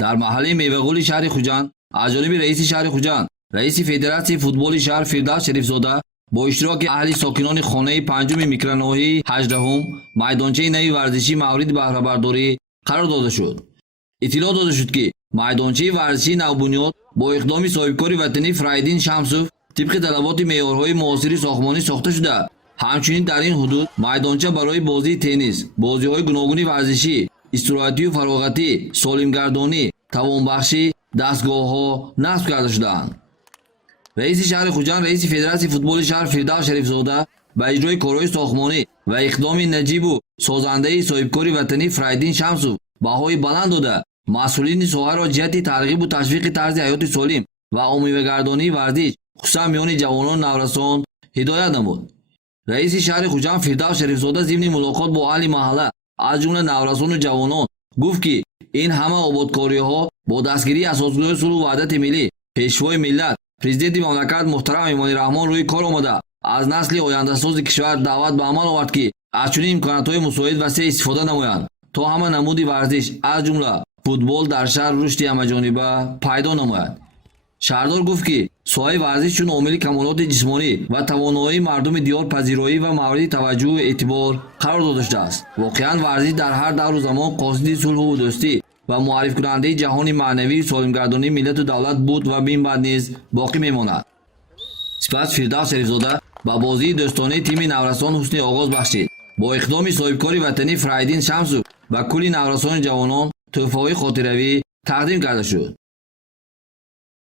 дар маҳаллии Мевағули шаҳри Хуҷанд аз ҷониби раиси шаҳри Хуҷанд, раиси Федератсияи футболи шаҳр Фирдавс Шарифзода бо иштироки аҳли сокинони хонаи панҷуми микроноҳияи 8-ум майдончаи нави варзишӣ мавриди баҳрабардорӣ қарор дода шуд. иттилоъ дода шуд, ки майдончаи варзишии навбунёд бо иқдоми соҳибкори ватанӣ Фарайдин Шамсов тибқи талаботи меъёрҳои муосири сохтмонӣ сохта шуда, ҳамчунин дар ин ҳудуд майдонча барои бозии теннис, бозиҳои гуногуни варзишӣ, истироҳатию фароғатӣ, солимгардонӣ, тавонбахшӣ, дастгоҳҳо насб карда шудаанд. раиси шаҳри Хуҷанд, раиси Федератсияи футболи шаҳр Фирдавс Шарифзода ба иҷрои корҳои сохтмонӣ ва иқдоми наҷибу созандаи соҳибкори ватанӣ Фарайдин Шамсов баҳои баланд дода, масъулини соҳаро ҷиҳати тарғибу ташвиқи тарзи ҳаёти солим ва оммавигардонии варзиш, хусусан миёни ҷавонону наврасон ҳидоят намуд. раиси шаҳри Хуҷанд Фирдавс Шарифзода зимни мулоқот бо аҳли маҳалла, аз ҷумла наврасону ҷавонон, гуфт, ки ин ҳама ободкориҳо бо дастгирии асосгузори сулҳу ваҳдати миллӣ, пешвои миллат, президенти мамлакат муҳтарам Эмомалӣ Раҳмон рӯи кор омада, аз насли ояндасози кишвар даъват ба амал овард, ки аз чунин имконотҳои мусоид васеъ истифода намоянд, то ҳама намуди варзиш, аз ҷумла футбол дар шаҳр рушди ҳамаҷониба пайдо намояд. шаҳрдор гуфт, ки соҳаи варзиш чун омили камолоти ҷисмонӣ ва тавоноии мардуми диёр пазироӣ ва мавриди таваҷҷӯҳу эътибор қарор дода шудааст. Воқеан варзиш дар ҳар давру замон қосиди сулҳу дӯстӣ ва муаррифкунандаи ҷаҳони маънавию солимгардонии миллату давлат буд ва мин баъд низ боқӣ мемонад. Сипас Фирдавс Шарифзода ба бозии дӯстонаи тими наврасон ҳусни оғоз бахшид. Бо иқдоми соҳибкори ватанӣ Фарайдин Шамсов ба кулли наврасони ҷавонон тӯҳфаҳои хотиравӣ тақдим карда шуд.